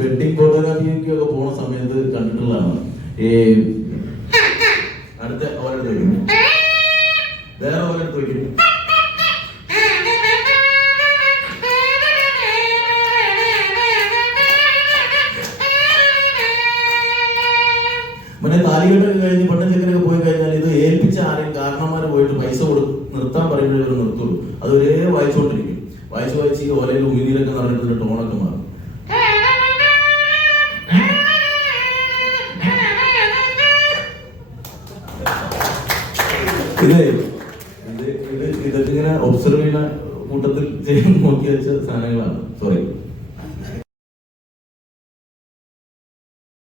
Wedding ഫോട്ടോഗ്രാഫിക്കൊക്കെ പോണ സമയത്ത് കണ്ടിട്ടുള്ളതാണ്. അടുത്ത ഓരോരുത്തർ വയ്ക്കും, വേറെ ഓരോരുത്തർ വയ്ക്കും. പിന്നെ താലികെട്ടൊക്കെ കഴിഞ്ഞ് പെണ്ണച്ചക്കനൊക്കെ പോയി കഴിഞ്ഞാൽ ഇത് ഏൽപ്പിച്ച ആരെയും കാരണന്മാർ പോയിട്ട് പൈസ നിർത്താൻ പറയുമ്പോഴേ അവർ നിർത്തുള്ളൂ. അത് ഒരേ വായിച്ചുകൊണ്ടിരിക്കും. വായിച്ച് ഈ ഓലയിൽ ഉമിനീരൊക്കെ നടന്നിട്ട് ടോണൊക്കെ മാറും. ഇതൊക്കെ ഇങ്ങനെ ഒബ്സർവ് ചെയ്യുന്ന കൂട്ടത്തിൽ നോക്കി വെച്ച സാധനങ്ങളാണ്. സോറി.